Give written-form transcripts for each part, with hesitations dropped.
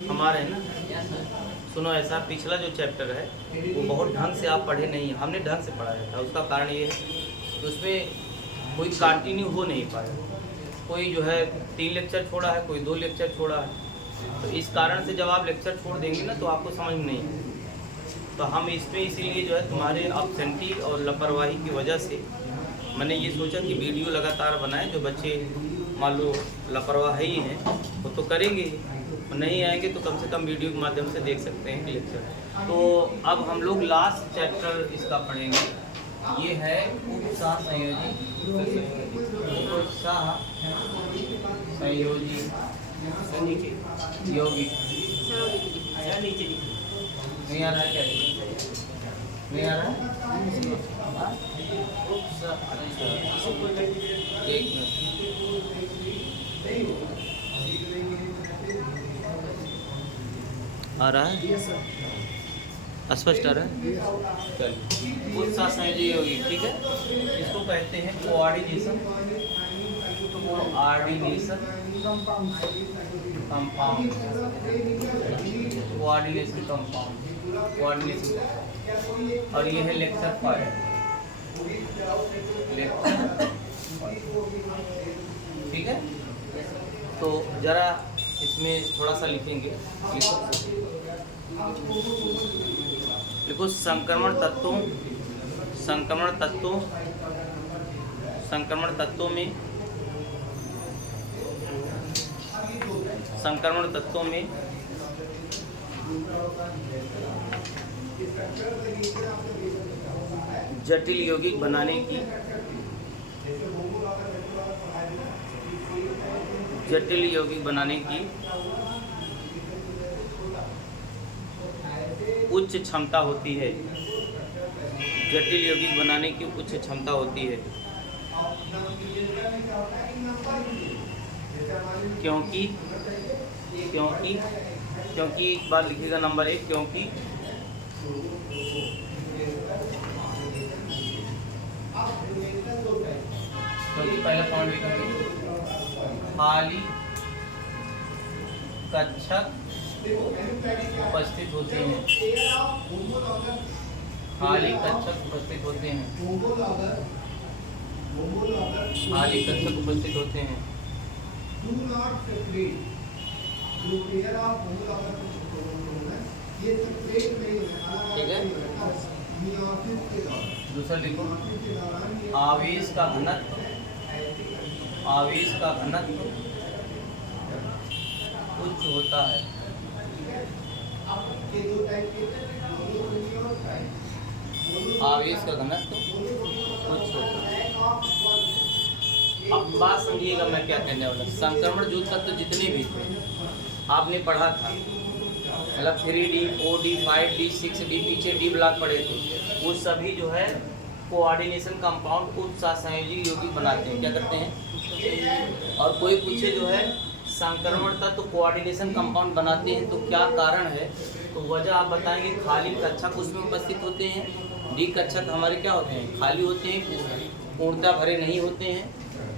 हमारे है ना, सुनो ऐसा पिछला जो चैप्टर है वो बहुत ढंग से आप पढ़े नहीं, हमने ढंग से पढ़ाया था। उसका कारण ये है कि उसमें कोई कंटिन्यू हो नहीं पाया। कोई जो है 3 लेक्चर छोड़ा है, कोई 2 लेक्चर छोड़ा है। तो इस कारण से जब आप लेक्चर छोड़ देंगे ना तो आपको समझ में नहीं आएगा। तो हम इसमें इसीलिए जो है तुम्हारे एब्सेंटी और लापरवाही की वजह से मैंने ये सोचा कि वीडियो लगातार बनाएं। जो बच्चे मान लो लापरवाही हैं वो तो करेंगे, नहीं आएंगे तो कम से कम वीडियो के माध्यम से देख सकते हैं लेक्चर। तो अब हम लोग लास्ट चैप्टर इसका पढ़ेंगे। ये है उत्साह संयोजी, उत्साह संयोजी यौगिक। नहीं आ रहा है क्या? नहीं आ रहा है? एक आ रहा है, स्पष्ट आ रहा है। चलिए, उत्साह संयोजी यौगिक, ठीक है। इसको कहते हैं coordination, coordination compound, coordination compound, coordination. और ये है लेक्चर 5, लेक्चर, ठीक है। तो जरा इसमें थोड़ा सा लिखेंगे, लिखो संक्रमण तत्वों, संक्रमण तत्वों, संक्रमण तत्वों में, संक्रमण तत्वों में जटिल यौगिक बनाने की, जटिल यौगिक बनाने की उच्च क्षमता होती है, जटिल यौगिक बनाने की उच्च क्षमता होती है। क्योंकि क्योंकि क्योंकि एक बार लिखिएगा नंबर 1, क्योंकि पहला पॉइंट लिखेंगे, खाली कक्षक उपस्थित होते हैं, खाली कक्षक उपस्थित होते हैं, खाली कक्षक उपस्थित होते हैं। ठीक है। दूसरा लिखो, आवेश का घनत्व, आवेश का घनत्व उच्च होता है, आवेश का घनत्व उच्च होता है। अब बात समझिएगा मैं क्या कहने वाला। संक्रमण जो तत्व जितने भी थे आपने पढ़ा था, मतलब 3D, 4D, 5D, 6D, पीछे D ब्लॉक पढ़े थे, वो सभी जो है कोऑर्डिनेशन कंपाउंड उत्साह संयोजी यौगिक बनाते हैं। क्या करते हैं? और कोई पूछे जो है संक्रमण तत्व कोऑर्डिनेशन कंपाउंड बनाते हैं तो क्या कारण है, तो वजह आप बताएंगे। खाली कक्षक उसमें उपस्थित होते हैं, डी कक्षक हमारे क्या होते हैं? खाली होते हैं, पूर्णता भरे नहीं होते हैं,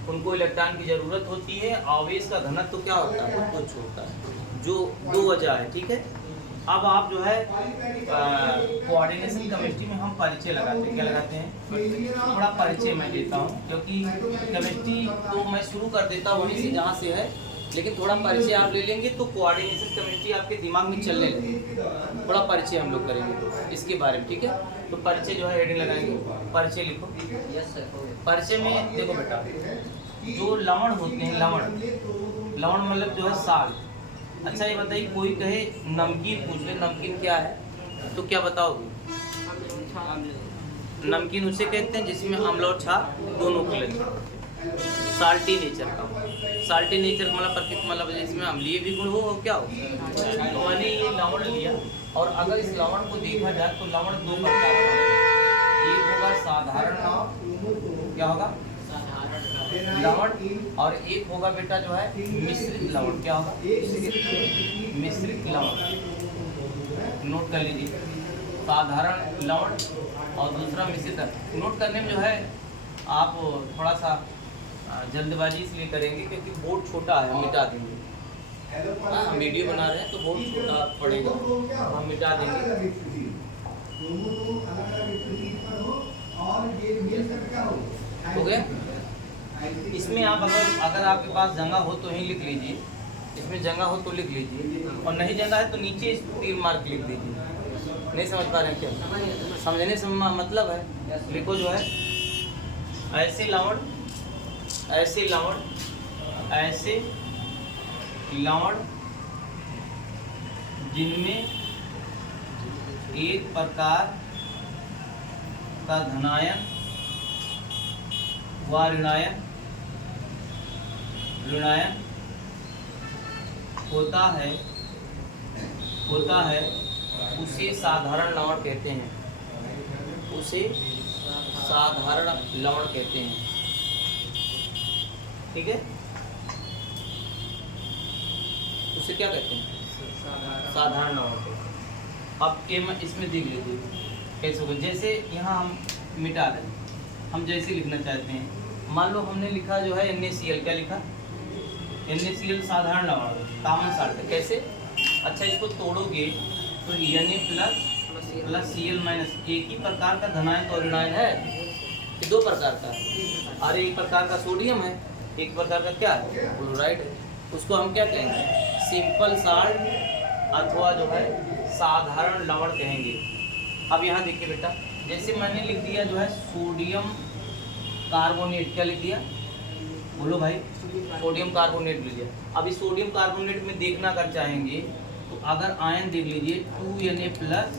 उनको इलेक्ट्रॉन की ज़रूरत होती है। आवेश का घनत्व तो क्या होता है? वो उच्च होता है। जो 2 वजह है, ठीक है। अब आप जो है कोऑर्डिनेशन केमिस्ट्री में हम परिचय लगाते हैं। क्या लगाते हैं? थोड़ा परिचय मैं देता हूँ, क्योंकि केमिस्ट्री तो मैं शुरू कर देता हूँ वहीं से जहाँ से है, लेकिन थोड़ा परिचय आप ले लेंगे तो कोऑर्डिनेशन केमिस्ट्री आपके दिमाग में चलने लगेगी। थोड़ा परिचय हम लोग करेंगे इसके बारे में, ठीक है। तो परिचय जो है हेडिंग लगाएंगे, परिचय लिखो। परिचय में देखो बेटा, जो लवण होते हैं, लवण, लवण मतलब जो है साल। अच्छा ये बताइए, कोई कहे नमकीन पूछ ले, नमकीन क्या है तो क्या बताओगे? नमकीन उसे कहते हैं जिसमें अम्ल और क्षार दोनों के लक्षण, साल्टी नेचर का। साल्टी नेचर मतलब प्रकृति, मतलब जिसमें अम्लीय भी गुण हो क्या हो। तो मैंने ये लवण लिया, और अगर इस लवण को देखा जाए तो लवण 2 प्रकार का है। एक होगा साधारण लवण, क्या होगा? लवण, और एक होगा बेटा जो है मिश्रित लवण। क्या होगा? मिश्रित लवण। नोट कर लीजिए, साधारण लवण और दूसरा मिश्रित। नोट करने में जो है आप थोड़ा सा जल्दबाजी इसलिए करेंगे क्योंकि बोर्ड छोटा है, मिटा देंगे। हाँ, हम वीडियो बना रहे हैं तो बहुत छोटा पड़ेगा, हम मिटा देंगे। हो गया। इसमें आप अगर आपके पास जगह हो तो ही लिख लीजिए, इसमें जगह हो तो लिख लीजिए, और नहीं जगह है तो नीचे तीर मार्क लिख दीजिए। नहीं समझ पा रहे हैं क्या? समझने से मतलब है, लिखो जो है ऐसे लवण, ऐसे लवण, ऐसे लवण जिनमें एक प्रकार का धनायन व ऋणायन होता है उसे साधारण लवण कहते हैं, उसे साधारण लवण कहते हैं। ठीक है, उसे क्या कहते हैं? साधारण लवण कहते हैं। अब इसमें देख लीजिए कैसे होगा। जैसे यहाँ हम मिटा रहे हैं, हम जैसे लिखना चाहते हैं, मान लो हमने लिखा जो है NaCl, क्या लिखा? NaCl साधारण लवण, कॉमन साल्ट। कैसे? अच्छा, इसको तोड़ोगे तो Na प्लस Cl माइनस, एक ही प्रकार का धनायन और ऋणायन है कि दो प्रकार का? अरे एक प्रकार का सोडियम है, एक प्रकार का क्या है? क्लोराइड है। उसको हम क्या कहेंगे? सिंपल साल्ट अथवा जो है साधारण लवण कहेंगे। अब यहाँ देखिए बेटा, जैसे मैंने लिख दिया जो है सोडियम कार्बोनेट, क्या लिख दिया? बोलो भाई, सोडियम कार्बोनेट लिख दिया। अभी सोडियम कार्बोनेट में देखना कर चाहेंगे तो अगर आयन देख लीजिए 2Na प्लस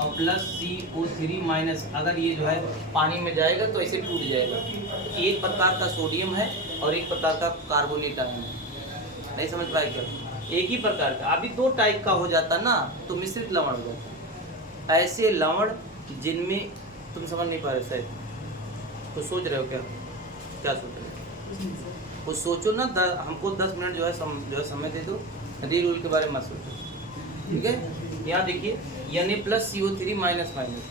और प्लस CO3 माइनस, अगर ये जो है पानी में जाएगा तो ऐसे टूट जाएगा। एक प्रकार का सोडियम है और एक प्रकार का कार्बोनेट आयन है। नहीं समझ पाए क्या? एक ही प्रकार का। अभी दो टाइप का हो जाता ना तो मिश्रित लवण हो जाता। ऐसे लवण जिनमें, तुम समझ नहीं पा रहे शायद, कुछ सोच रहे हो क्या? क्या सोच रहे हो? कुछ सोचो ना, हमको 10 मिनट जो है समय दे दो, री रूल के बारे में मत सोचो। ठीक है, यहाँ देखिए Na plus CO3 minus minus,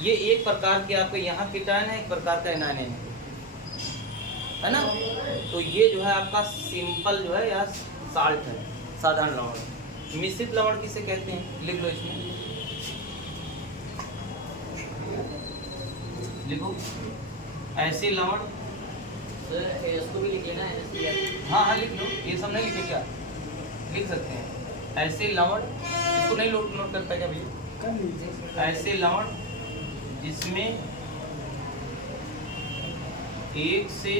ये एक प्रकार के आपके यहाँ कीटायन है, एक प्रकार का एनायन है ना? तो ये जो है आपका सिंपल जो है या साल्ट है, साधारण लवण। मिश्रित लवण किसे कहते हैं? लिख लो, इसमें लिखो ऐसे लवण। इसको भी लिख लेना। हाँ लिख लो, ये सब नहीं लिखे क्या? लिख सकते हैं। ऐसे लवण, इसको नहीं नोट करता क्या भैया? ऐसे लवण जिसमें एक से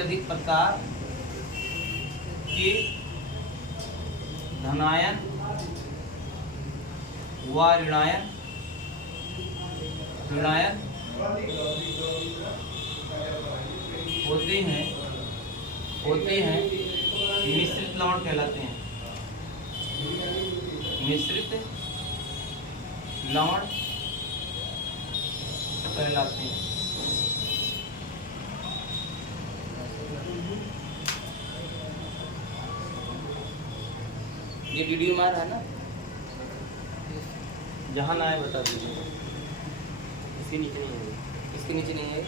अधिक प्रकार के धनायन व ऋणायन होते हैं मिश्रित लवण कहलाते हैं। मिश्रित लवण कहलाते हैं। ये वीडियो में आ रहा है ना? जहाँ ना आए बता दीजिए। इसके नीचे नहीं है, इसके नीचे नहीं है।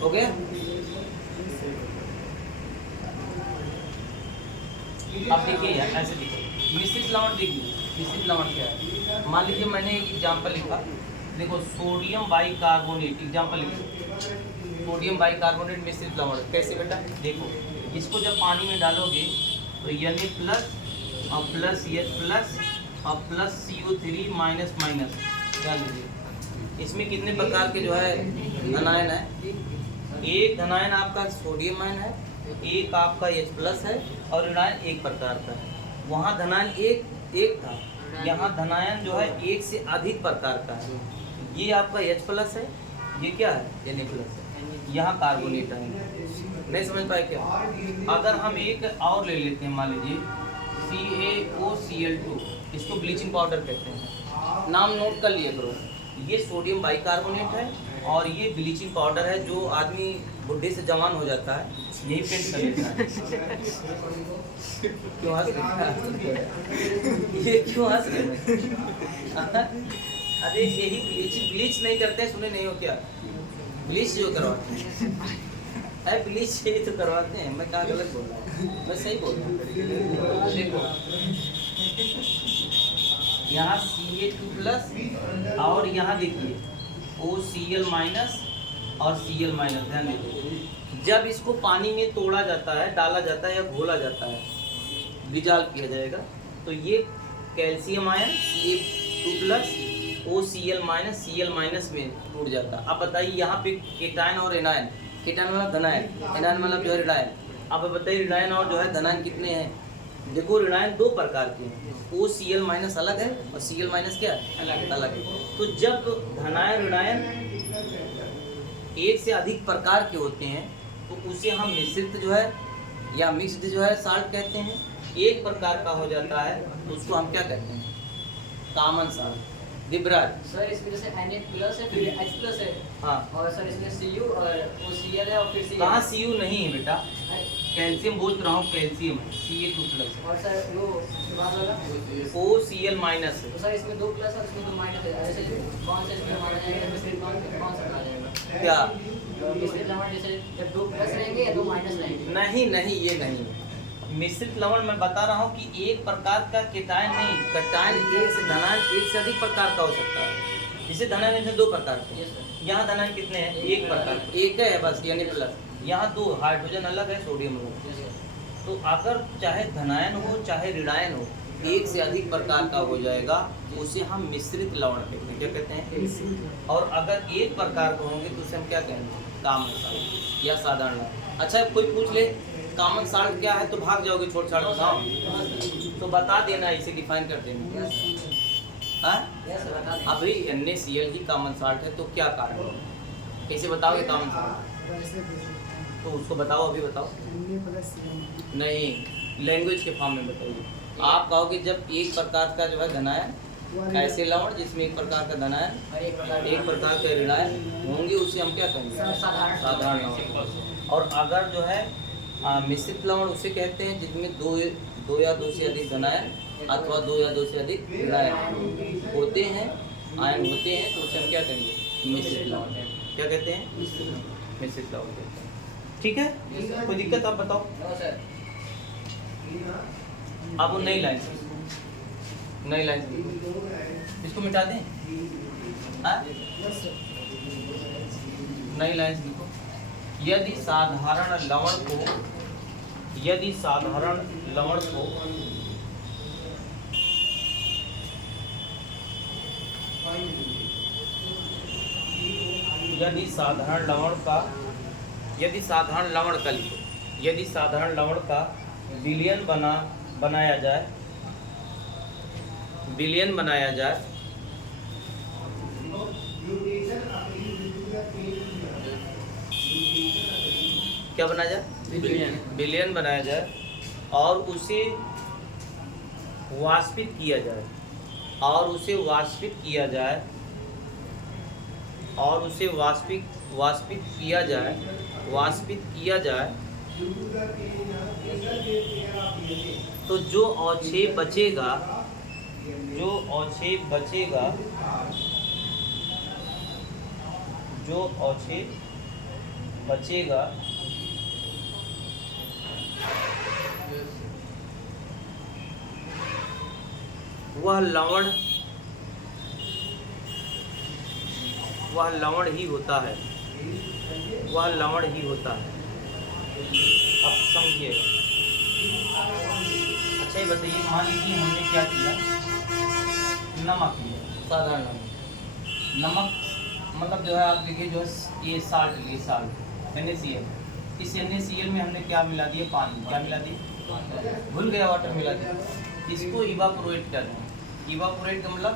हो गया? अब देखिए यार, ऐसे देखो मिश्रित लवण। देखिए मिश्रित लवण क्या है? मान लीजिए मैंने एक एग्जाम्पल लिखा, देखो सोडियम बाइकार्बोनेट, एग्जाम्पल लिखो सोडियम बाइकार्बोनेट मिश्रित लवण। कैसे बेटा? देखो इसको जब पानी में डालोगे तो Na प्लस और प्लस H प्लस और प्लस CO3 माइनस माइनस डाल दीजिए। इसमें कितने प्रकार के जो है धनायन है? एक धनायन आपका सोडियम आयन है, एक आपका H प्लस है और ऋणायन एक प्रकार का है। वहाँ धनायन एक था, यहाँ धनायन जो है एक से अधिक प्रकार का है। ये आपका H प्लस है, ये क्या है? Na प्लस है। यहाँ कार्बोनेट है। नहीं समझ पाए क्या? अगर हम एक और ले लेते हैं, मान लीजिए CaOCl2, इसको ब्लीचिंग पाउडर कहते हैं। नाम नोट कर लिए करो, ये सोडियम बाइकार्बोनेट है और ये ब्लीचिंग पाउडर है। जो आदमी बुढ़े से जवान हो जाता है यही पेंट कर लेता है। क्यों हंस रहे हैं? ये क्यों हंस रहे हैं? अरे यही ब्लीच नहीं करते हैं, सुने नहीं हो क्या? ब्लीच जो करवाते हैं, अरे ब्लीच यही तो करवाते हैं। मैं कहाँ गलत बोल रहा हूँ? मैं सही बोल रहा हूँ। देखो यहाँ Ca2+ और यहाँ देखिए OCl- और Cl-। ध्यान दीजिए, जब इसको पानी में तोड़ा जाता है, डाला जाता है या घोला जाता है, डिजॉल्व किया जाएगा, तो ये calcium ion Ca2+ OCl- Cl- में टूट जाता है। अब बताइए यहाँ पे केटायन और एनायन, केटायन मतलब धनायन, एनायन मतलब जो है ऋणायन। अब बताइए ऋणायन और जो है धनायन कितने हैं? देखो ऋणायन दो प्रकार के हैं, OCl- अलग है और Cl- क्या है? अलग है। तो जब धनायन ऋणायन एक से अधिक प्रकार के होते हैं तो उसे हम मिश्रित जो है या मिक्स्ड जो है साल्ट कहते हैं। एक प्रकार का हो जाता है तो उसको हम क्या कहते हैं? Common salt. दिबराज सर इसमें जैसे Na+ है, फिर H+ है। हाँ, और सर इसमें Cu और OCl है और फिर Cl। कहाँ Cu नहीं है बेटा, कैल्शियम बोल रहा हूँ, कैल्शियम है Ca2+। और सर वो उसके बाद वाला OCl- है। तो सर इसमें 2+ और इसमें 2- है। ऐसे कौन सा इसमें हमारा जाएगा, मिश्रित कौन सा आ जाएगा? क्या? मिश्रित लवण जैसे जब 2+ रहेंगे या 2- रहेंगे? नहीं ये नहीं। मिश्रित लवण मैं बता रहा हूँ कि एक प्रकार का केटायन नहीं, कटायन एक से धनायन एक से अधिक प्रकार का हो सकता है। जैसे धनायन में 2 प्रकार के, यस सर। यहाँ धनायन कितने हैं? एक प्रकार, एक है बस, यानी प्लस। यहाँ 2 हाइड्रोजन अलग है, सोडियम अलग है। Yes sir. तो अगर चाहे धनायन हो चाहे ऋणायन हो, एक से अधिक प्रकार का हो जाएगा, उसे हम मिश्रित लवण कहते हैं। क्या कहते हैं? और अगर एक प्रकार के होंगे तो उसे हम क्या कहेंगे? कॉमन साल्ट या साधारण लवण। अच्छा कोई पूछ ले कॉमन साल्ट क्या है तो भाग जाओगे, छोड़ छाड़ बताओ तो बता देना, इसे डिफाइन कर देना। हाँ? यस सर, बता दें। अभी NaCl ही कॉमन साल्ट है तो क्या कारण है? कैसे बताओगे कॉमन साल्ट? तो उसको बताओ, अभी बताओ। नहीं, लैंग्वेज के फॉर्म में बताइए। आप कहोगे जब एक प्रकार का जो है धनायन, ऐसे लवण जिसमें एक प्रकार का धनायन और एक प्रकार के ऋणायन होंगे, उसे हम क्या कहेंगे? साधारण लवण। और अगर जो है मिश्रित लवण उसे कहते हैं जिसमें दो या दो से अधिक धनायन अथवा 2 या 2 से अधिक ऋणायन होते हैं, आयन होते हैं, तो उसे हम क्या कहेंगे? मिश्रित लवण। क्या कहते हैं? मिश्रित लवण कहते हैं। ठीक है, कोई दिक्कत आप बताओ। No sir. अब वो नई लाइन इसको मिटा दें। हाँ? नई लाइन लिखो। यदि साधारण लवण को यदि साधारण लवण को विलयन बनाया जाए क्या बनाया जाए? विलयन बनाया जाए और उसे वाष्पित किया जाए तो जो अवक्षेप बचेगा वह लवण ही होता है। अब समझिएगा। अच्छा ये बताइए, मान लीजिए हमने क्या किया, नमक लिया, साधारण नमक मतलब जो है आप देखिए जो है ये साल्ट NaCl। इस NaCl में हमने क्या मिला दिया? पानी। क्या मिला दिया? भूल गया, वाटर मिला दिया। इसको इवापोरेट कर रहे हैं। इवापोरेट का मतलब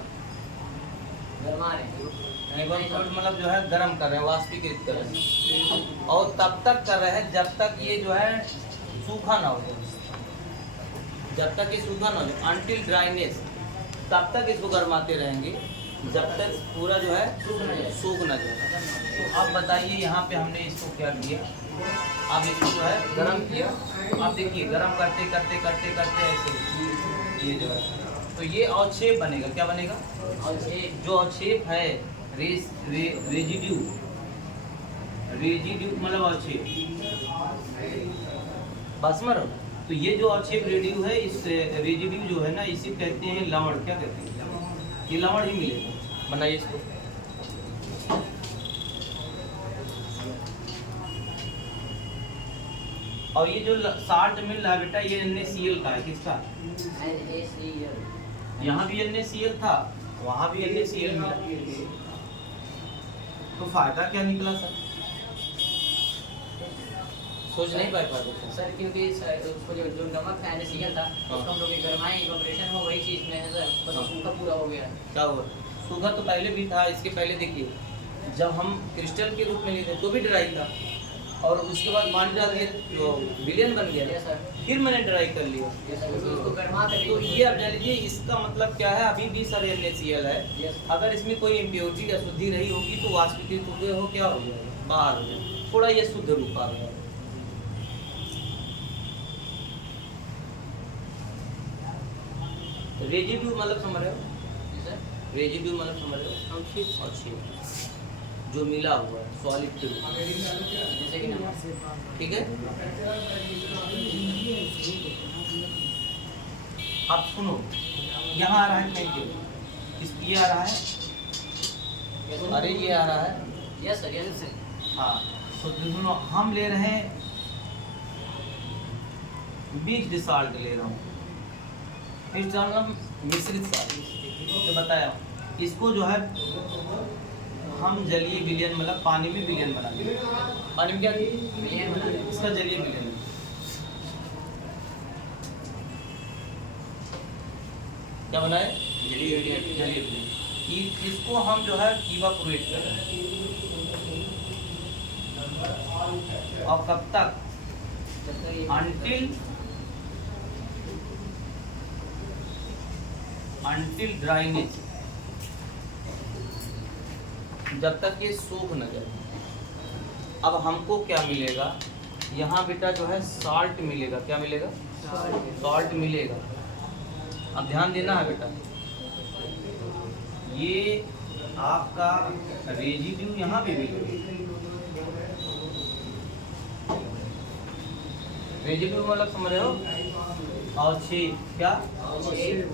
मतलब जो है गर्म कर रहे हैं, वाष्पीकृत कर रहे हैं, और तब तक कर रहे हैं जब तक ये जो है सूखा ना हो जाए, अंटिल ड्राइनेस, तब तक इसको गर्माते रहेंगे जब तक पूरा जो है सूख न जाए। तो अब बताइए यहाँ पे हमने इसको क्या किया, अब इसको जो है गरम किया। आप देखिए गरम करते करते करते करते ऐसे ये जो है, तो ये अवक्षेप बनेगा। क्या बनेगा? जो अवक्षेप है रेजिड्यू मतलब अवक्षेप, बस मरो। तो ये जो अवक्षेप रेडियो है, इस रेजिड्यू जो है ना, इसे कहते हैं लवण। क्या कहते हैं? ये लवण ही मिलेगा। बनाइए इसको। और ये जो साल्ट मिल रहा है बेटा, ये NaCl का है। किसका? यहाँ भी NaCl था, वहाँ भी NaCl मिला। तो फायदा क्या निकला सर? सोच नहीं पाए सर, क्योंकि उसको जो नमक था NaCl था, उसको हम लोग गरमाए इवेपोरेशन में, वही चीज में है सर, बस सूखा पूरा हो गया। क्या हुआ? सूखा तो पहले भी था। इसके पहले देखिए, जब हम क्रिस्टल के रूप में लेते तो भी ड्राई था, और उसके बाद मान डाल दिए तो विलियन बन गया। Yes sir. फिर मैंने ड्राई कर लिया। यस सर, उसको गरमा कर तो ये अब जान लीजिए, इसका मतलब क्या है? अभी भी सर NaCl है। यस। अगर इसमें कोई इम्प्योरिटी या शुद्धि रही होगी तो वाष्पीकृत हुए हो क्या हो जाएगा? बाहर हो जाएगा। थोड़ा ये शुद्ध रूप आ गया। रेजिड्यू मतलब समझ रहे हो? रेजिड्यू मतलब समझ रहे हो? अवक्षेप जो मिला हुआ है सॉलिड के रूप में, जैसे कि नमक। ठीक है। अब सुनो, यहाँ आ रहा है थैंक यू, ये आ रहा है, अरे ये आ रहा है। Yes sir, yes sir. हाँ, तो सुनो, हम ले रहे हैं मिक्स्ड साल्ट ले रहा हूँ, मिश्रित साल्ट जो बताया। इसको जो है हम जलीय विलयन मतलब पानी में विलयन बना देंगे। पानी में क्या विलयन बना देंगे। इसका जलीय विलयन क्या बनाए? जलीय विलयन। इसको हम जो है इवापोरेट कर रहे हैं। और कब तक? अंटिल ड्राइनेज, जब तक ये सूख न जाए। अब हमको क्या मिलेगा? यहाँ बेटा जो है साल्ट मिलेगा। क्या मिलेगा? साल्ट मिलेगा। अब ध्यान देना है बेटा, ये आपका रेजिड्यू यहाँ भी मिलेगा। रेजिड्यू मतलब समझ रहे हो? अवक्षेप। क्या? अवक्षेप।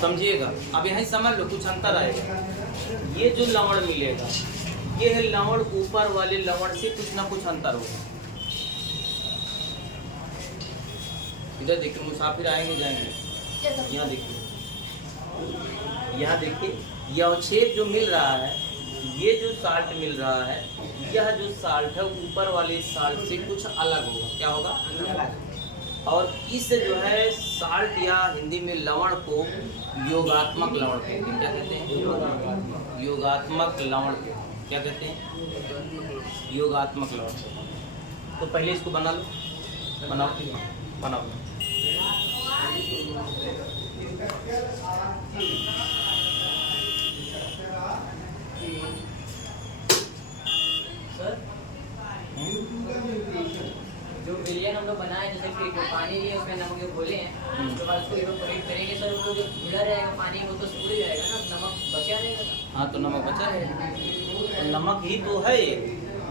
समझिएगा। अब यहाँ समझ लो, कुछ अंतर आएगा। ये जो लवण मिलेगा, ये है लवण, ऊपर वाले लवण से कुछ ना कुछ अंतर होगा। इधर देखिए, मुसाफिर आएंगे जाएंगे। यहाँ देखिए, यहाँ देखिए, यह अवक्षेप जो मिल रहा है, ये जो साल्ट मिल रहा है, यह जो साल्ट है ऊपर वाले साल्ट से कुछ अलग होगा। क्या होगा? अलग। और इस जो है साल्ट या हिंदी में लवण को योगात्मक लवण कहते हैं। क्या कहते हैं? योगात्मक लवण। क्या कहते हैं? योगात्मक लवण। तो पहले इसको बना लो, बनाओ। सर, जो विलयन हम लोग बनाए, जैसे कि जो पानी लिए उसमें नमक जो घोले हैं, उसके बाद उसको इवेपोरेट करेंगे सर, वो जो घुला रहेगा पानी वो तो सूख जाएगा ना, नमक बचा रहेगा। हाँ, तो नमक बचा रहेगा। तो नमक ही तो है ये,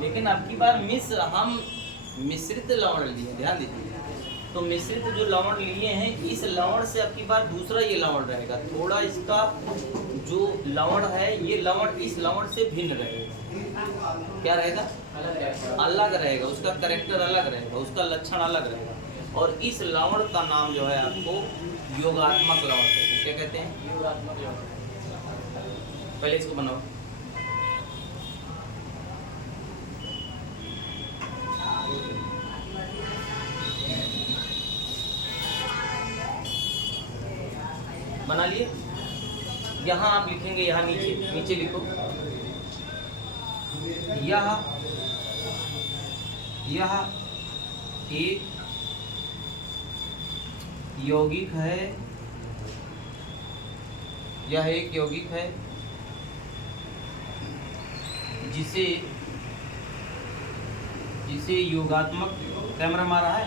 लेकिन अब की बार हम मिश्रित लवण लिए। ध्यान दीजिए, तो मिश्रित जो लवण लिए हैं, इस लवण से अब की बार दूसरा ये लवण रहेगा। थोड़ा इसका जो लवण है, ये लवण इस लवण से भिन्न रहेगा। क्या रहेगा? अलग रहेगा। उसका कैरेक्टर अलग रहेगा, उसका लक्षण अलग रहेगा। और इस लवण का नाम जो है आपको योगात्मक लवण कहते हैं। क्या कहते हैं? योगात्मक लवण। पहले इसको बनाओ। बना लिए। यहाँ आप लिखेंगे, यहाँ नीचे लिखो, यह एक यौगिक है, यह एक यौगिक है जिसे योगात्मक, कैमरा मारा है,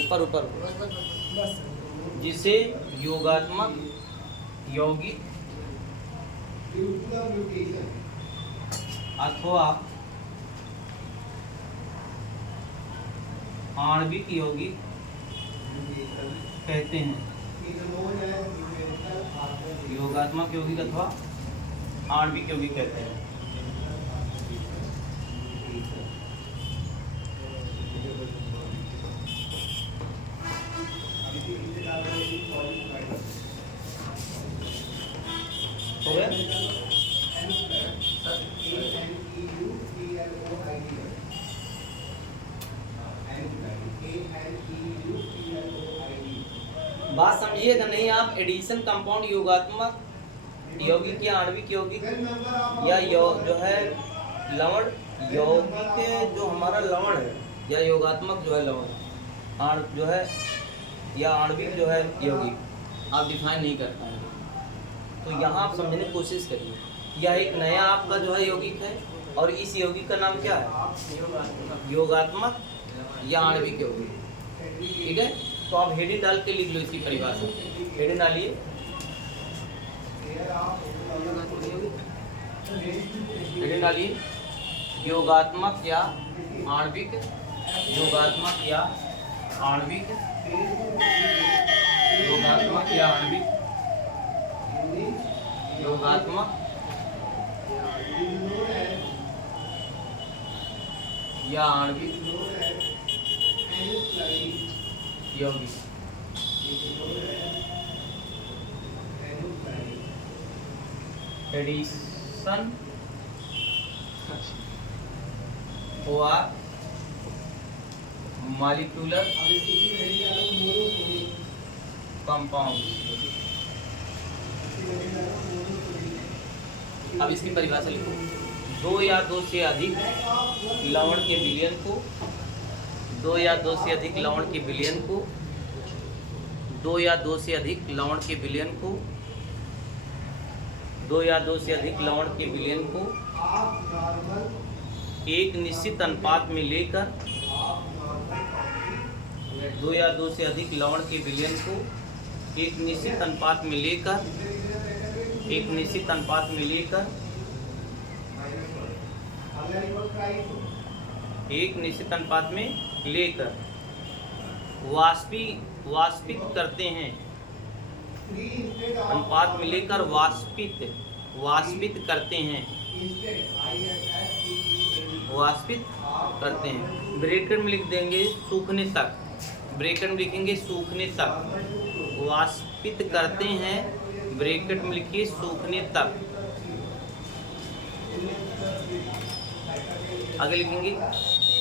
ऊपर ऊपर, जिसे योगात्मक, यौगिक अथवा आणविक यौगिक कहते हैं। योगात्मक यौगिक अथवा आणविक यौगिक कहते हैं। हो गया? बात समझिएगा नहीं आप। एडिशन कंपाउंड योगात्मक यौगिक या आणविक यौगिक या जो है लवण, यौगिक जो हमारा लवण है या योगात्मक जो है लवण, आण जो है या आणविक जो है यौगिक आप डिफाइन नहीं कर पाएंगे। तो यहाँ आप समझने की कोशिश करिए। यह एक नया आपका जो है यौगिक है और इस यौगिक का नाम क्या है? योगात्मक या आणविक यौगिक। ठीक है, तो आप हेडिंग डाल के लिख लो इसकी परिभाषा। हेडिंग डालिए, हेडिंग डालिए योगात्मक या आणविक, योगात्मक या आणविक, योगात्मक या आणविक, योगात्मक या आणविक यौगिक। एडिशन हुआ मॉलिक्यूलर कंपाउंड। अब इसकी परिभाषा लिखो। दो या दो से अधिक लवण के विलयन को, दो या दो से अधिक लवण के विलयन को, दो या दो से अधिक लवण के विलयन को, दो या दो से अधिक लवण के विलयन को एक निश्चित अनुपात में लेकर, दो या दो से अधिक लवण के विलयन को एक निश्चित अनुपात में लेकर, एक निश्चित अनुपात में लेकर, एक निश्चित अनुपात में लेकर वाष्पित करते हैं। अनुपात में लेकर वाष्पित करते हैं, वाष्पित करते हैं। ब्रैकेट में लिख देंगे सूखने तक, ब्रैकेट में लिखेंगे सूखने तक, वाष्पित करते हैं, ब्रैकेट में लिखिए सूखने तक। आगे लिखेंगे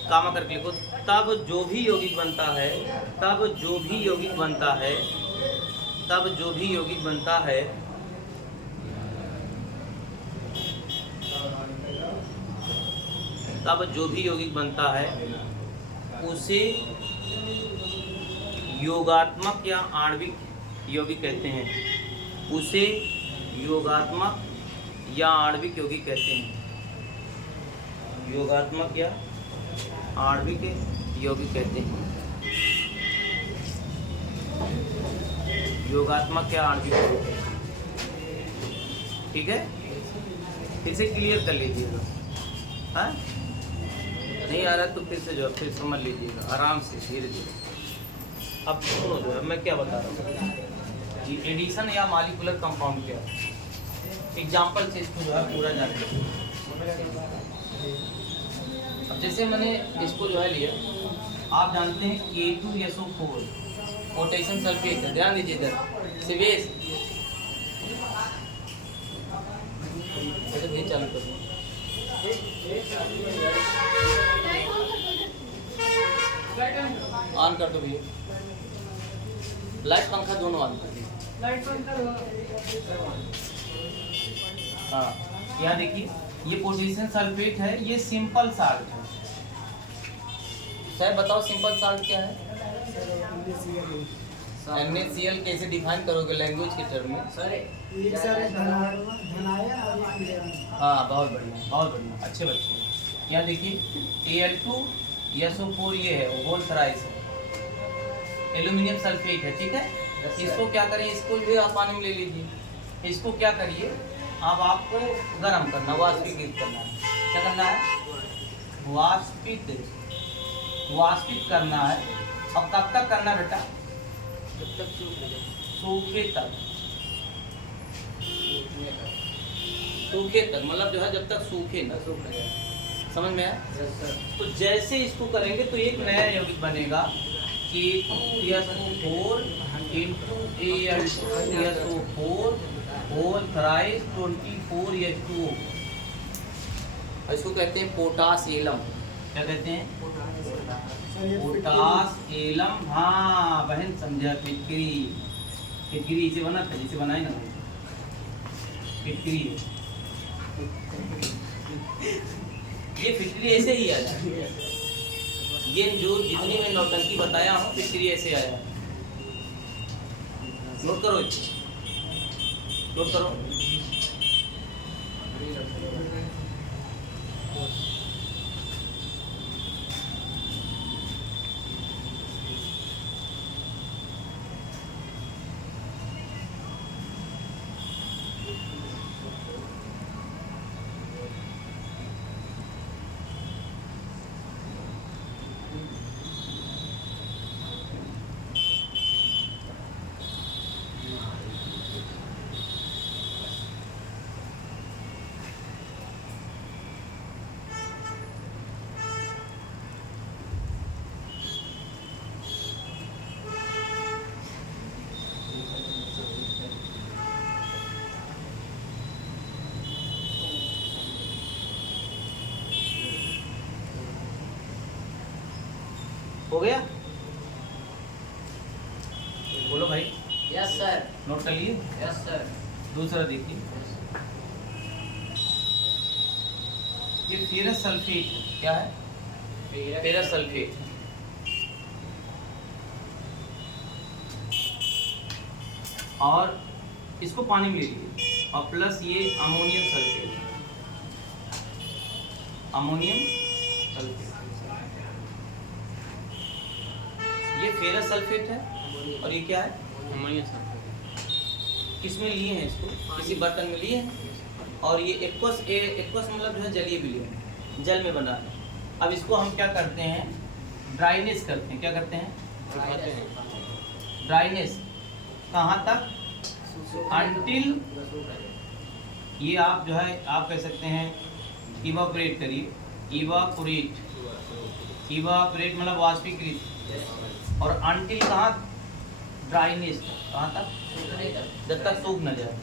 कामा करके लिखो। तब जो भी यौगिक बनता है, तब जो भी यौगिक बनता है, तब जो भी यौगिक बनता है, तब जो भी यौगिक बनता है उसे योगात्मक या आणविक यौगिक कहते हैं। उसे योगात्मक या आणविक यौगिक कहते हैं। योगात्मक या आणविक यौगिक कहते हैं। योगात्मक या आणविक यौगिक। ठीक है, फिर से क्लियर कर लीजिएगा। हाँ, नहीं आ रहा तो फिर से जो है फिर समझ लीजिएगा आराम से, धीरे धीरे। अब सुनो जो है मैं क्या बता रहा हूँ कि एडिशन या मॉलिक्यूलर कंपाउंड क्या है। एग्जाम्पल से इसको जो है पूरा जान लीजिए। अब जैसे मैंने इसको जो है लिया, आप जानते हैं K2SO4 पोटेशियम सल्फेट है। ध्यान दीजिए इधर सिवेश, ऐसे भी चालू कर ऑन कर दो भैया, लाइट पंखा दोनों ऑन कर दीजिए। हाँ, यहाँ देखिए ये पोटेशियम सल्फेट है, ये सिंपल साल्ट है। सर बताओ सिंपल साल्ट क्या है? NaCl कैसे डिफाइन करोगे लैंग्वेज के टर्म में? सर हाँ बहुत बढ़िया बहुत बढ़िया, अच्छे बच्चे। यहाँ देखिए Al2SO4 ये है, वो बोल थराइस है, एल्यूमिनियम सल्फेट है, ठीक है। इसको क्या करें, इसको भी आप पानी में ले लीजिए। इसको क्या करिए अब आपको गर्म करना, वाष्पीकृत करना है। क्या करना है? वाष्पित करना है। अब कब तक करना बेटा? जब तक सूखे तक। सूखे तक मतलब जो है जब तक सूखे ना। समझ में आया? तो जैसे इसको करेंगे तो एक नया यौगिक बनेगा K2SO4 into Al2SO4 whole थराइस 24H2O। इसको कहते हैं पोटास एलम। क्या कहते हैं? Potash alum. हाँ बहन समझा, फिटकरी इसे बना था, जिसे बनाई ना फिटकरी। ये फिटकरी ऐसे ही आया, ये जो जितनी मैं नौटंकी बताया हूँ फिटकरी ऐसे आया। नोट करो, नोट करो। हो गया? बोलो भाई। Yes sir. नोट कर लिए? Yes sir. दूसरा देखिए, ये फेरस सल्फेट क्या है? Ferrous sulphate. और इसको पानी में ले लीजिए और प्लस ये अमोनियम सल्फेट। अमोनियम सल्फेट ये फेरस सल्फेट है और ये क्या है? Ammonium sulphate. किस में लिए हैं इसको? किसी बर्तन में लिए हैं। और ये एक्वस मतलब जो है जलीय विलयन है, जल में बना है। अब इसको हम क्या करते हैं? ड्राइनेस करते हैं। क्या करते हैं? ड्राइनेस। कहाँ तक? अंटिल ये आप जो है आप कह सकते हैं इवापोरेट करिए। इवापोरेट मतलब वाष्पीकृत। और अंटिल कहाँ? ड्राइनेस। कहाँ तक? जब तक सूख न जाए।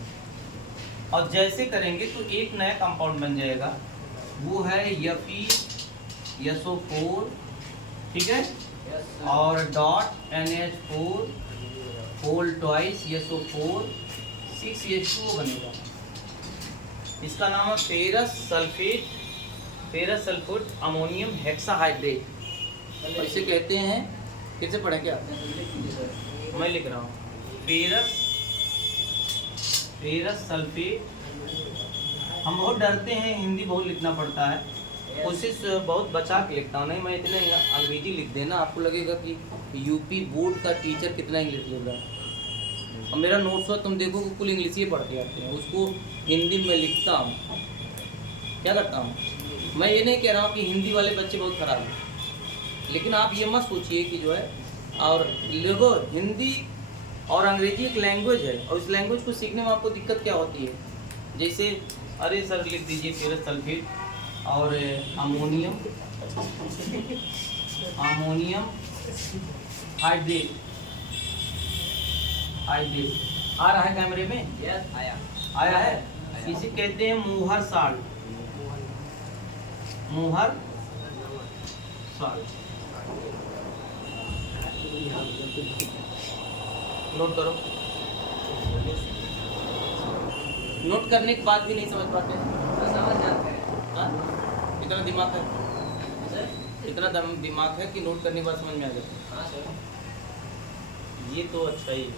और जैसे करेंगे तो एक नया कंपाउंड बन जाएगा, वो है FeSO4, ठीक है। और dot NH4 whole twice SO4 6H2O बनेगा। इसका नाम है फेरस सल्फेट अमोनियम हेक्साहाइड्रेट। इसे कहते हैं, कैसे पढ़ें क्या? मैं लिख रहा हूँ फेरस सल्फेट। हम बहुत डरते हैं, हिंदी बहुत लिखना पड़ता है, कोशिश बहुत बचा के लिखता हूँ। नहीं मैं इतने अंग्रेजी लिख देना आपको लगेगा कि यूपी बोर्ड का टीचर कितना इंग्लिश लिख रहा है। और मेरा नोट्स हो तुम देखो कुल इंग्लिश ही पढ़ के आते हैं, उसको हिंदी में लिखता हूँ। क्या करता हूँ मैं? ये नहीं कह रहा हूँ कि हिंदी वाले बच्चे बहुत खराब हैं, लेकिन आप ये मत सोचिए कि जो है। और देखो हिंदी और अंग्रेजी एक लैंग्वेज है, और इस लैंग्वेज को सीखने में आपको दिक्कत क्या होती है? जैसे अरे सर लिख दीजिए फेरस सल्फेट और अमोनियम हाइड्रेट। आ रहा है कैमरे में? यस आया है। इसे कहते हैं मूहर साल्ट। नोट करो। नोट करने के बाद भी नहीं समझ पाते? समझ जाते हैं। हाँ? इतना दिमाग है, सर इतना दिमाग है कि नोट करने के बाद समझ में आ जाता है। हाँ सर ये तो अच्छा ही है।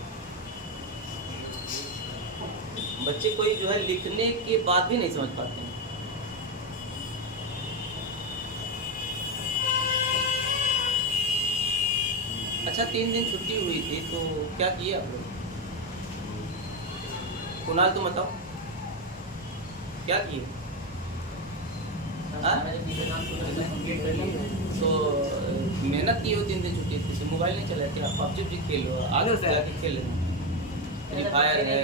बच्चे कोई जो है लिखने के बाद भी नहीं समझ पाते हैं। अच्छा 3 दिन छुट्टी हुई थी तो क्या किए आप लोग? कुणाल तुम बताओ क्या किए? हाँ? मैंने टीचर नाम सुना था कंप्लीट कर लिया तो मेहनत की हो 3 दिन छुट्टी थी तो मोबाइल नहीं चलाते आप पबजी खेलो आगे से जाके खेल फ्री फायर है।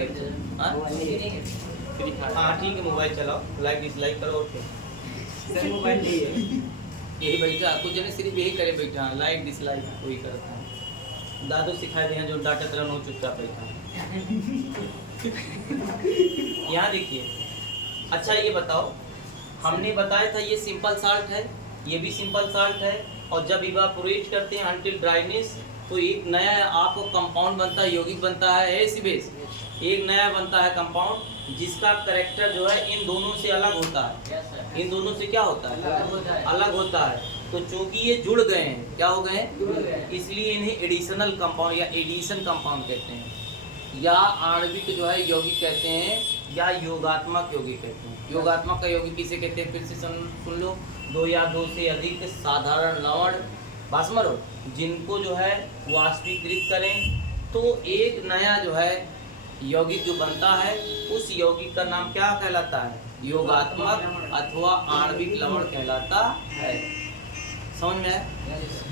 हाँ? हाँ ठीक है मोबाइल चलाओ लाइक डिसलाइक करो और क्या सर मोबाइल नहीं है। यही बैठा कुछ जने सिर्फ यही करे बैठा लाइक डिसलाइक वही करता हूँ। दादू सिखाए दिए हैं जो डाटा तरह हो चुपचाप बैठा। यहाँ देखिए अच्छा ये बताओ हमने बताया था ये सिंपल साल्ट है ये भी सिंपल साल्ट है और जब इवापोरेट करते हैं अनटिल ड्राइनेस तो एक नया आपको कंपाउंड बनता है यौगिक बनता है एसिबेस एक नया बनता है कंपाउंड जिसका कैरेक्टर जो है इन दोनों से अलग होता है। यस सर इन दोनों से क्या होता है अलग होता है। अलग होता है। तो चूंकि ये जुड़ गए हैं क्या हो गए जुड़ गए हैं हैं। इसलिए इन्हें एडिशनल कंपाउंड या एडिशन कंपाउंड कहते हैं या आणविक जो है यौगिक कहते हैं या योगात्मक यौगिक कहते हैं। योगात्मक का यौगिक किसे कहते हैं फिर से सुन लो 2 या 2 से अधिक साधारण लवण बाष्मर जिनको जो है वाष्पीकृत करें तो एक नया जो है यौगिक जो बनता है उस यौगिक का नाम क्या कहलाता है योगात्मक अथवा आणविक लवण कहलाता है। समझ में आया?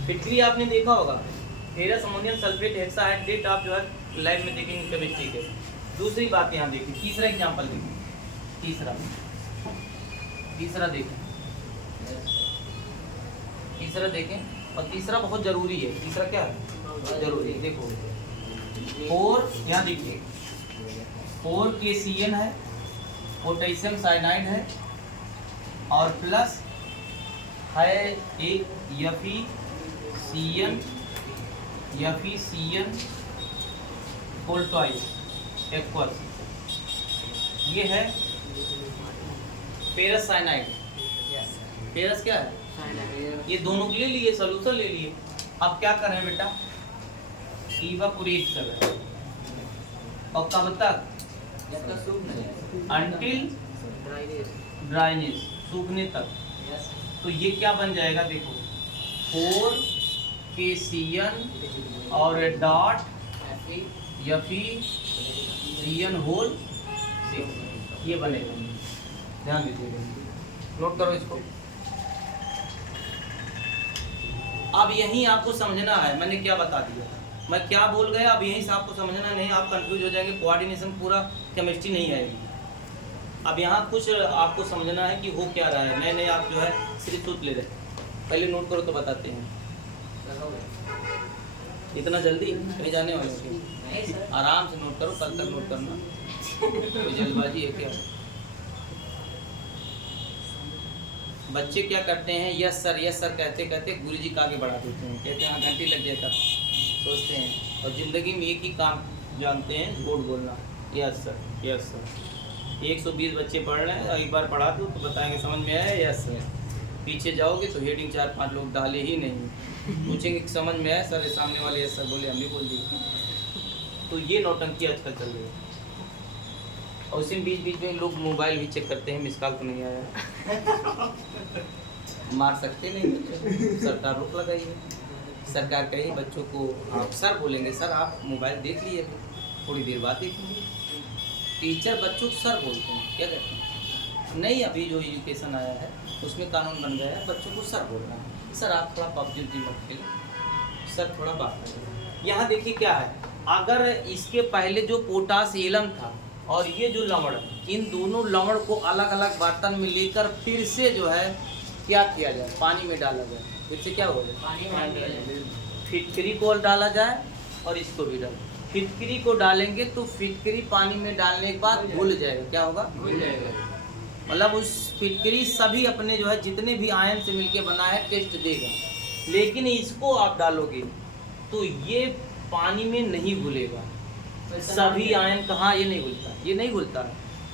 फिटकरी आपने देखा होगा फेरस अमोनियम सल्फेट हेक्साहाइड्रेट आप जो है लैब में देखेंगे केमिस्ट्री के। दूसरी बात यहाँ देखिए तीसरा एग्जांपल देखिए तीसरा देखें और तीसरा बहुत जरूरी है। तीसरा क्या है जरूरी देखो 4 यहाँ देखिए 4 KCN है पोटेशियम साइनाइड है और प्लस है एक FeCN कोल्टॉइस एक्वस ये है फेरस साइनाइड। फेरस क्या है ये दोनों के लिए लिए सोल्यूशन ले लिए। अब क्या कर रहे हैं बेटा इवापोरेट कर रहे हैं और कब तक इसका सूप नहीं अंटिल ड्राइनेस सूखने तक। यस तो ये क्या बन जाएगा देखो 4 KCN और डॉट FeCN होल 6 ये बनेगा। ध्यान दीजिएगा नोट करो इसको। अब यहीं आपको समझना है मैंने क्या बता दिया मैं क्या बोल गया अब यहीं से आपको समझना नहीं आप कंफ्यूज हो जाएंगे कोऑर्डिनेशन पूरा केमिस्ट्री नहीं आएगी। अब यहाँ कुछ आपको समझना है कि हो क्या रहा है नए नए आप जो है सिर्फ सूत्र ले रहे पहले नोट करो तो बताते हैं। इतना जल्दी कहीं जाने वाले थे नहीं सर आराम से नोट करो कल तक नोट करना कोई जल्दबाजी है क्या? बच्चे क्या करते हैं यस सर कहते कहते गुरुजी का आगे बढ़ा देते हैं कहते हैं घंटी लग जाए तब सोचते हैं और ज़िंदगी में एक ही काम जानते हैं बोर्ड बोलना यस सर 120 बच्चे पढ़ रहे हैं एक बार पढ़ा दो तो बताएंगे समझ में आया यस सर। पीछे जाओगे तो हेडिंग 4-5 लोग डाले ही नहीं पूछेंगे कि समझ में आया सर सामने वाले यस सर बोले हम भी बोल दिए। तो ये नौटंकी आजकल चल रही है और उसी बीच में लोग मोबाइल भी चेक करते हैं मिस कॉल तो नहीं आया मार सकते नहीं बच्चों सरकार रोक लगाई है। सरकार कहे बच्चों को आप सर बोलेंगे सर आप मोबाइल देख लिए थोड़ी देर बाद देखेंगे। टीचर बच्चों को सर बोलते हैं क्या कहते हैं नहीं अभी जो एजुकेशन आया है उसमें कानून बन गया है बच्चों को सर बोलना है सर आप थोड़ा पबजी मत खेलें सर थोड़ा बात करें। यहाँ देखिए क्या है अगर इसके पहले जो पोटासियम था और ये जो लवण इन दोनों लवण को अलग अलग बर्तन में लेकर फिर से जो है क्या किया जाए पानी में डाला जाए फिर से क्या हो जाए पानी में फिटकरी को डाला जाए और इसको भी डाल फिटकरी को डालेंगे तो फिटकरी पानी में डालने के बाद घुल जाएगा क्या होगा भूल जाएगा मतलब उस फिटकरी सभी अपने जो है जितने भी आयन से मिलके बना है टेस्ट देगा। लेकिन इसको आप डालोगे तो ये पानी में नहीं घुलेगा सभी आयन कहाँ ये नहीं घुलता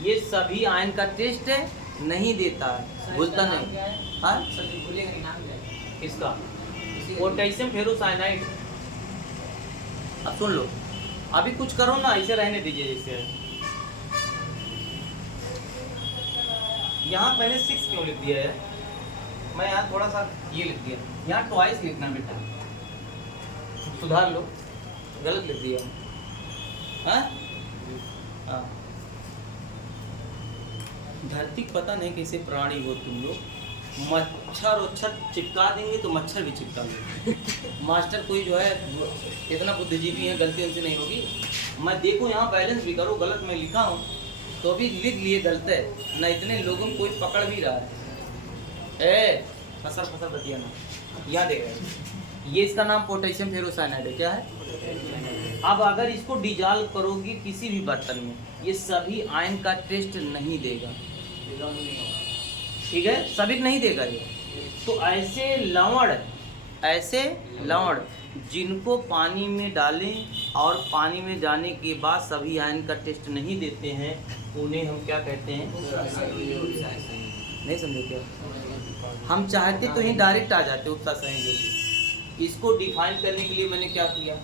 ये सभी आयन का टेस्ट है नहीं देता है, घुलता नहीं। हाँ सर जो घुलेगा नहीं, नाम क्या है? किसका? इसी- पोटेशियम फेरोसाइनाइड। अब सुन लो, अभी कुछ करो ना, ऐसे रहने दीजिए जैसे है। यहाँ मैंने 6 क्यों लिख दिया है? मैं यहाँ थोड़ा सा ये लिख दिया, यहाँ ट्वाइस लिखना बेटा, सुधार लो, गलत लिख दिया। हाँ हाँ, धरती पता नहीं कैसे प्राणी हो तुम लोग, मच्छर उच्छर चिपका देंगे तो मच्छर भी चिपका देंगे। मास्टर कोई जो है इतना बुद्धिजीवी है, गलती उनसे नहीं होगी। मैं देखो यहाँ बैलेंस भी करो, गलत मैं लिखा हूँ तो भी लिख लिए गलत है ना, इतने लोगों को कोई पकड़ भी रहा है। ए फसर फसर बतिया ना, यहाँ देख, ये इसका नाम पोटेशियम फेरोसाइनाइड है। क्या है? अब अगर इसको डिजॉल्व करोगी किसी भी बर्तन में, ये सभी आयन का टेस्ट नहीं देगा, ठीक है, सभी नहीं देगा ये। तो ऐसे लवण जिनको पानी में डालें और पानी में जाने के बाद सभी आयन का टेस्ट नहीं देते हैं, उन्हें हम क्या कहते हैं? नहीं समझे क्या? हम चाहते तो ही डायरेक्ट आ जाते उत्तर संयोजन। इसको डिफाइन करने के लिए मैंने क्या किया,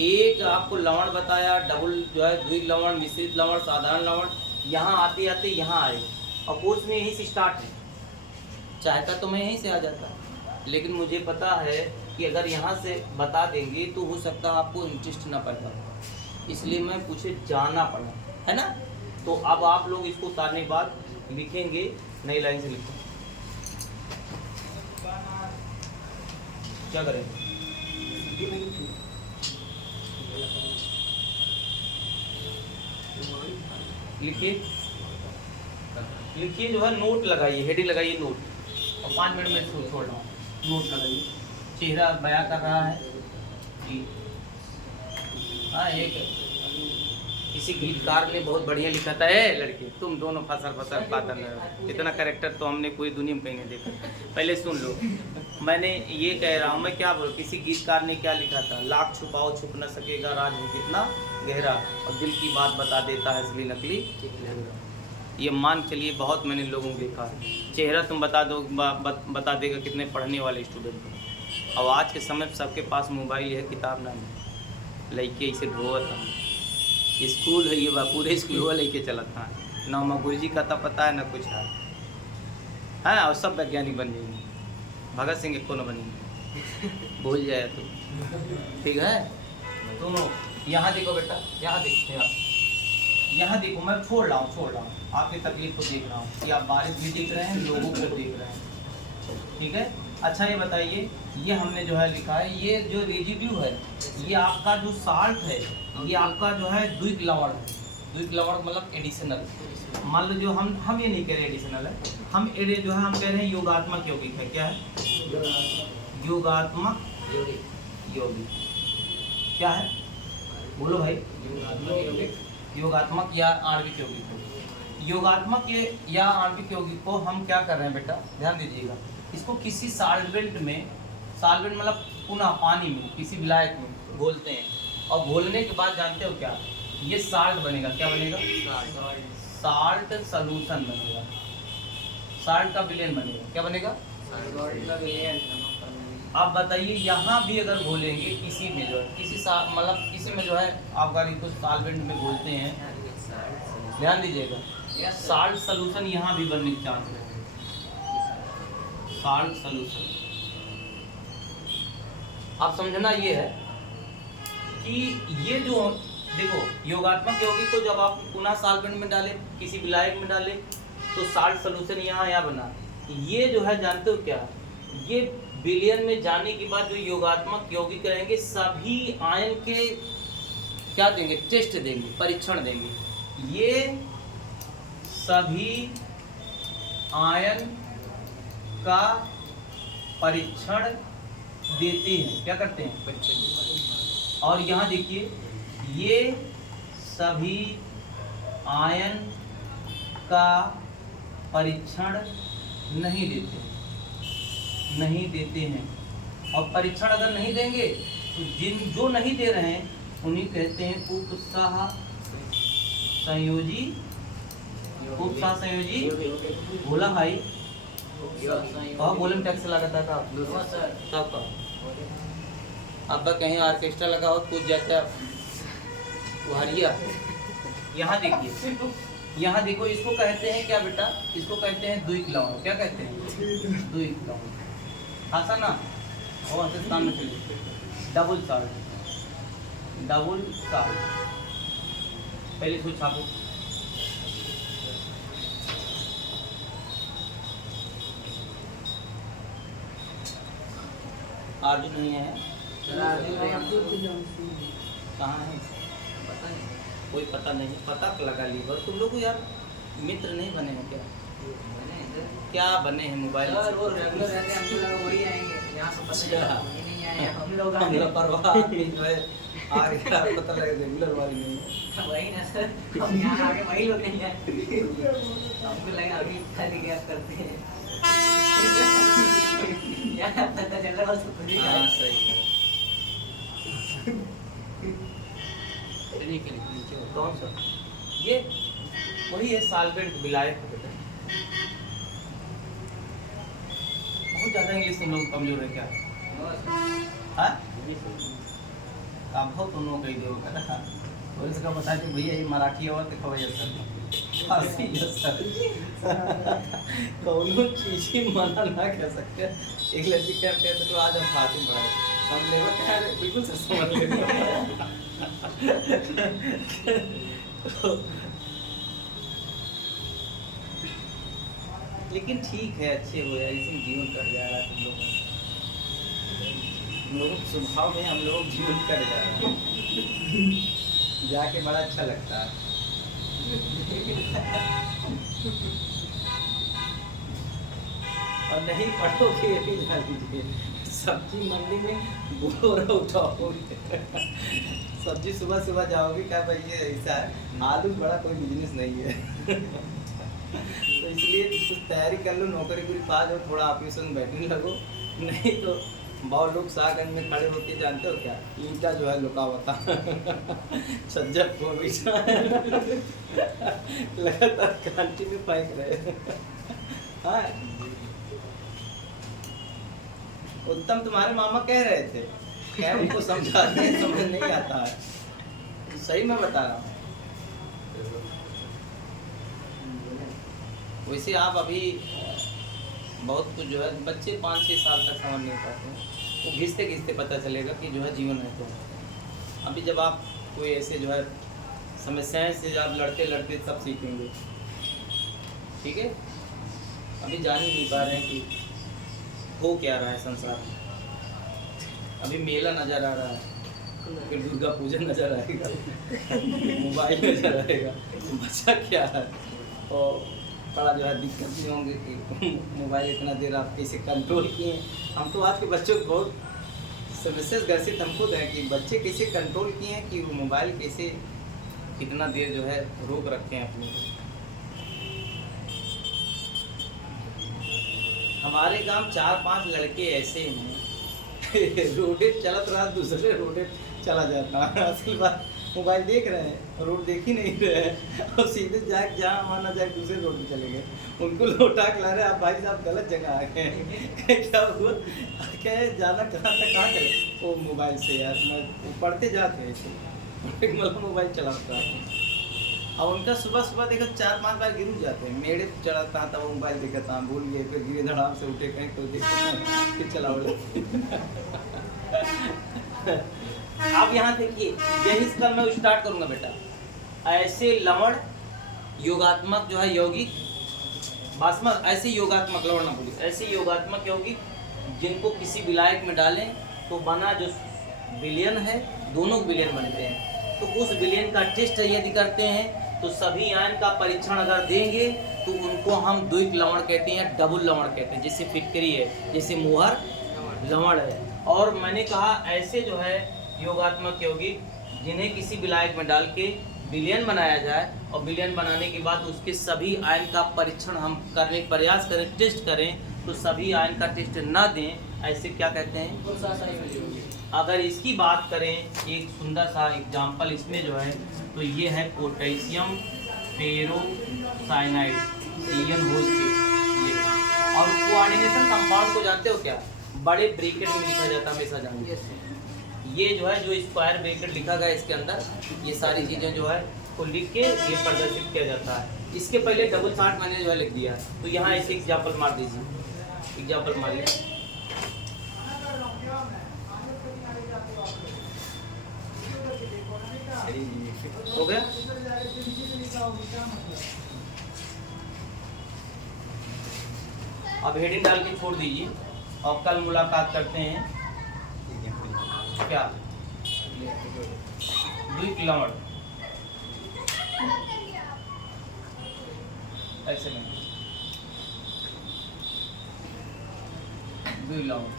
एक आपको लवण बताया, डबल जो है द्विग लवण, मिश्रित लवण, साधारण लवण, यहाँ आते आते यहाँ आए और कोर्स में यहीं से स्टार्ट है। चाहता तो मैं यहीं से आ जाता, लेकिन मुझे पता है कि अगर यहाँ से बता देंगे तो हो सकता है आपको इंटरेस्ट ना पैदा हो, इसलिए मैं पूछे जाना पड़ा, है ना। तो अब आप लोग इसको उतारने के बाद लिखेंगे, नई लाइन से लिखो, क्या करेंगे? लिखिए जो है, नोट लगाइए, हेडिंग लगाइए नोट, और 5 मिनट में इसको छोड़ रहा हूँ। नोट लगाइए, चेहरा बयां कर रहा है कि हाँ, एक किसी गीतकार ने बहुत बढ़िया लिखा था, लड़के तुम दोनों फसर फसर पाता नहीं, इतना कैरेक्टर तो हमने पूरी दुनिया में कहीं नहीं देखा। पहले सुन लो, मैंने ये कह रहा हूँ, मैं क्या बोलूँ, किसी गीतकार ने क्या लिखा था, लाख छुपाओ छुप न सकेगा राज है कितना गहरा, और दिल की बात बता देता है असली नकली। ये मान चलिए बहुत मैंने लोगों को देखा है, चेहरा तुम बता देगा कितने पढ़ने वाले स्टूडेंट को। और आज के समय में सबके पास मोबाइल है, किताब ना है, लड़के इसे ढोवत है, स्कूल है ये पूरे स्कूल वो लेके चला था, ना माँ गुरु जी का था पता है ना कुछ है, हाँ, और सब वैज्ञानिक बन जाएंगे, भगत सिंह को न बनेंगे, भूल जाए तो ठीक है। दोनों यहाँ देखो बेटा, यहाँ देखो, यहाँ देखो, मैं छोड़ रहा हूँ आपकी तकलीफ को देख रहा हूँ कि आप बारिश भी देख रहे हैं, लोगों को देख रहे हैं, ठीक है। अच्छा ये बताइए, ये हमने जो है लिखा है, ये जो रेजिड्यू है, ये आपका जो साल्ट है, ये आपका जो है द्विग लवण है। द्विग लवण मतलब एडिशनल, मान लो जो हम ये नहीं कह रहे एडिशनल है, हम जो है हम कह रहे हैं योगात्मक यौगिक है। क्या है? योगात्मक यौगिक क्या है? बोलो भाई। योगात्मक या आणविक यौगिक। योगात्मक या आणविक यौगिक को हम क्या कर रहे हैं बेटा, ध्यान दीजिएगा, इसको किसी सॉल्वेंट में, सॉल्वेंट मतलब पुनः पानी में, किसी विलायक में घोलते हैं, और घोलने के बाद जानते हो क्या, ये साल्ट बनेगा। क्या बनेगा? साल्ट सॉल्यूशन बनेगा, साल्ट का विलेन बनेगा। क्या बनेगा? आप बताइए, यहाँ भी अगर घोलेंगे किसी में जो है, मतलब किसी में जो है आप अगर इसको सॉल्वेंट में घोलते हैं, ध्यान दीजिएगा, साल्ट सॉल्यूशन यहाँ भी बनने के चांस है। साल्ट सॉल्यूशन आप समझना ये है कि ये जो देखो, योगात्मक यौगिक को जब आप पुनः सॉल्वेंट में डाले, किसी विलायक में डाले, तो साल्ट सॉल्यूशन यहाँ बना। ये जो है जानते हो क्या, ये विलयन में जाने के बाद जो योगात्मक यौगिक रहेंगे, सभी आयन के क्या देंगे, टेस्ट देंगे, परीक्षण देंगे। ये सभी आयन का परीक्षण देते हैं। क्या करते हैं? परीक्षण। और यहाँ देखिए, ये सभी आयन का परीक्षण नहीं देते हैं। और परीक्षण अगर नहीं देंगे तो जो नहीं दे रहे हैं उन्हीं कहते हैं उपसह संयोजी खूब सा संयोजी बोला भाई कहा बोलम टैक्स लगाता था सर तब का अब कहीं ऑर्केस्ट्रा लगा हो कूद जाता वारिया। यहाँ देखिए, यहाँ देखो, इसको कहते हैं क्या बेटा, इसको कहते हैं दुई किलाउन। क्या कहते हैं? दुई किलाउन। हाँ ना, और हिंदुस्तान में चलिए डबल साल्ट, डबल साल्ट। पहले इसको छापो। अर्जुन नहीं है, कहाँ है? पता नहीं कोई पता नहीं, पता लगा ली बस। तुम लोग यार मित्र नहीं बने हैं क्या? क्या बने हैं मोबाइल सर वो रेगुलर रहते हैं, हमको लगा वही आएंगे यहाँ से, पता चला वही नहीं आए हैं, हम लोग आ गए। परवाह आदमी जो है आ गया, पता लगे रेगुलर वाली नहीं है। वही ना सर, हम यहाँ आगे वही लोग नहीं आए, हमको लगा अभी खाली गैप करते हैं। यार पता चल रहा है उसको खुद ही हाँ सही है। कौन सा? ये वही है साल्वेंट विलायक बेटा। बहुत ज्यादा इंग्लिश तुम लोग कमजोर है क्या? हाँ? हो तुम लोग कही दो और इसका बता कि भैया ये मराठी और दिखाओ ये सर फारसी है सर। कौनो चीज ही मना ना कह सकते। एक लड़की क्या कहते तो आज हम फारसी पढ़ाए, हम लेवल क्या बिल्कुल से समझ लेते। लेकिन ठीक है, अच्छे हो यार, इसमें जीवन कट जा रहा है तुम लोगों का। तुम लोगों के स्वभाव में हम लोग जीवन कर जा रहे हैं, जाके बड़ा अच्छा लगता है। और नहीं पढ़ोगे ये भी जान लीजिए, सब्जी मंडी में बोरा उठाओगे। सब्जी सुबह सुबह जाओगे, क्या भाई ये ऐसा है, आलू बड़ा कोई बिजनेस नहीं है। तो इसलिए कुछ तैयारी कर लो, नौकरी पूरी पा जाओ, थोड़ा ऑफिस में बैठने लगो। नहीं तो बहुत लोग सागंज में खड़े होके जानते हो क्या, ईंटा जो है लुका होता छज्जा को लगातार कंटिन्यू फेंक रहे। हाँ उत्तम तुम्हारे मामा कह रहे थे, क्या उनको समझाते हैं, समझ नहीं आता है। सही मैं बता रहा हूँ। वैसे आप अभी बहुत कुछ जो है, बच्चे 5-6 साल तक समझ नहीं पाते हैं, वो घिसते घिसते पता चलेगा कि जो है जीवन है। तो अभी जब आप कोई ऐसे जो है समस्याएं से जब लड़ते लड़ते सब सीखेंगे, ठीक है? अभी जान ही नहीं पा रहे हैं कि हो क्या रहा है संसार में। अभी मेला नज़र आ रहा है, फिर दुर्गा पूजा नज़र आएगा, मोबाइल नज़र आएगा, बचा क्या है? और बड़ा जो है दिक्कत नहीं होंगे कि मोबाइल इतना देर आप कैसे कंट्रोल किए। हम तो आज के बच्चों को बहुत समस्या ग्रसित हम खुद हैं कि बच्चे कैसे कंट्रोल किए हैं, कि वो मोबाइल कैसे कितना देर जो है रोक रखे हैं अपने। हमारे गांव 4-5 लड़के ऐसे हैं रोडे चलत रहा, दूसरे रोडे चला जाता है। असली बात मोबाइल देख रहे हैं, रोड देख ही नहीं रहे हैं, और सीधे जाके जहाँ माना जाए दूसरे रोड पे चले गए। उनको लौटा के ला रहे हैं, आप भाई साहब गलत जगह आ गए। क्या हुआ, क्या जाना कहाँ तक, कहाँ चले? वो मोबाइल से यार मैं पढ़ते जाते हैं ऐसे, मतलब मोबाइल चलाता है। और उनका सुबह सुबह देखो 4-5 बार गिर जाते हैं। मेरे चढ़ाता था वो मोबाइल देखता था, भूल गए, फिर गिरे धड़ाम से उठे, कहीं कोई देखते फिर चलाओ। आप यहाँ देखिए, यही कल मैं स्टार्ट करूँगा बेटा। ऐसे लवण योगात्मक जो है यौगिक बासमत, ऐसे योगात्मक लवण ना बोलिए, ऐसे योगात्मक यौगिक जिनको किसी विलायक में डालें तो बना जो विलयन है, दोनों विलयन बनते हैं। तो उस विलयन का टेस्ट यदि करते हैं तो सभी आयन का परीक्षण अगर देंगे तो उनको हम द्विक लवण कहते हैं, डबल लवण कहते हैं। जैसे फिटकरी है, जैसे मोहर लवण है। और मैंने कहा ऐसे जो है योगात्मक यौगिक जिन्हें किसी विलायक में डाल के विलयन बनाया जाए, और विलयन बनाने के बाद उसके सभी आयन का परीक्षण हम करने प्रयास करें, टेस्ट करें, तो सभी आयन का टेस्ट ना दें, ऐसे क्या कहते हैं। अगर इसकी बात करें एक सुंदर सा एग्जाम्पल इसमें जो है, तो ये है पोटेशियम पेरो साइनाइड CN6 ये। और कोऑर्डिनेशन कंपाउंड को जानते हो क्या, बड़े ब्रैकेट में लिखा जाता है हमेशा जानते हो। ये जो है जो स्क्वायर ब्रैकेट लिखा गया इसके अंदर, ये सारी चीज़ें जो है को लिख के ये प्रदर्शित किया जाता है। इसके पहले डबल चार्ट मैंने जो है लिख दिया है, तो यहाँ ऐसे एग्जाम्पल मार दीजिए, एग्जाम्पल मारिए। हो गया। अब हेडिंग डाल के छोड़ दीजिए और कल मुलाकात करते हैं। क्या द्विक्लमण ऐसे नहीं, द्विक्लमण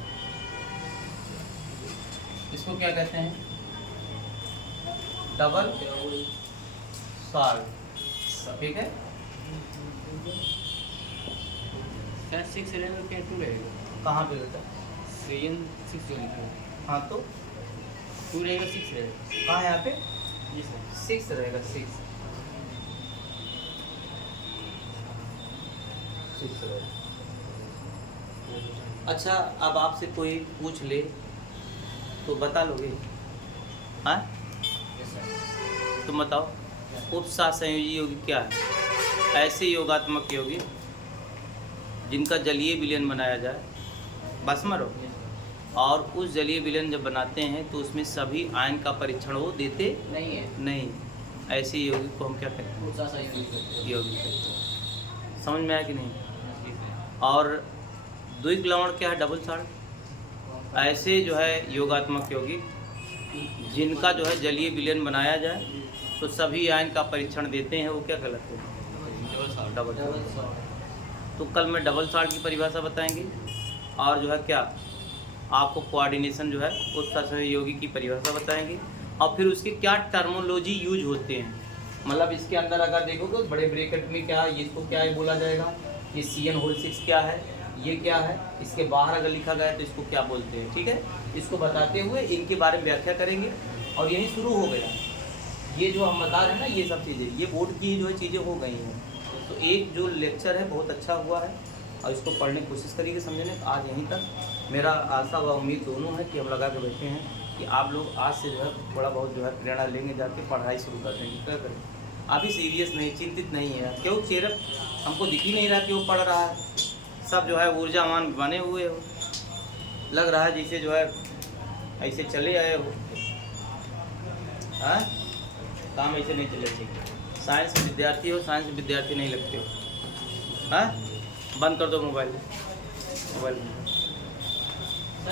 इसको क्या कहते हैं, डबल साल्ट, ठीक है। सर 6 रहेगा क्या 2 रहेगा? कहाँ पे बेटा? CN6 जो लिखा है हाँ तो 2 रहेगा 6 रहेगा? कहाँ यहाँ पे जी सर। 6 रहेगा, 6 रहेगा। अच्छा, अब आपसे कोई पूछ ले तो बता लोगे? हाँ तुम बताओ। उपसा संयोजी यौगिक क्या है? ऐसे योगात्मक यौगिक जिनका जलीय विलयन बनाया जाए, बस मरो, और उस जलीय विलयन जब बनाते हैं तो उसमें सभी आयन का परीक्षण वो देते नहीं है, नहीं। ऐसे यौगिक को हम क्या कहते हैं? यौगिक कहते हैं। समझ में आया कि नहीं? और द्विक्लमण क्या है? Double salt. ऐसे जो है योगात्मक यौगिक जिनका जो है जलीय विलयन बनाया जाए तो सभी आयन का परीक्षण देते हैं, वो क्या कहलाते हैं? Double salt. तो कल मैं डबल साल्ट की परिभाषा बताएंगे और जो है क्या आपको कोऑर्डिनेशन जो है उस सहयोगी की परिभाषा बताएंगे और फिर उसके क्या टर्मोलॉजी यूज होते हैं। मतलब इसके अंदर अगर देखोगे बड़े ब्रैकेट में क्या है, इसको क्या है बोला जाएगा, ये CN6 क्या है, ये क्या है, इसके बाहर अगर लिखा गया है तो इसको क्या बोलते हैं, ठीक है। इसको बताते हुए इनके बारे में व्याख्या करेंगे और यही शुरू हो गया। ये जो हम बता रहे हैं ना, ये सब चीज़ें, ये बोर्ड की जो है चीज़ें हो गई हैं। तो एक जो लेक्चर है बहुत अच्छा हुआ है और इसको पढ़ने की कोशिश करिए, समझने। आज यहीं तक मेरा आशा व उम्मीद दोनों है कि हम लगा के बैठे हैं कि आप लोग आज से जो है थोड़ा बहुत जो है प्रेरणा लेंगे, जाके पढ़ाई शुरू कर देंगे। क्या करें, अभी सीरियस नहीं, चिंतित नहीं है। क्यों चेहरा हमको दिख ही नहीं रहा कि वो पढ़ रहा है। सब जो है ऊर्जावान बने हुए हो, लग रहा है जैसे जो है ऐसे चले आए हो। हाँ, काम ऐसे नहीं चले चाहिए। साइंस विद्यार्थी हो, साइंस विद्यार्थी नहीं लगते हो। हाँ, बंद कर दो मोबाइल।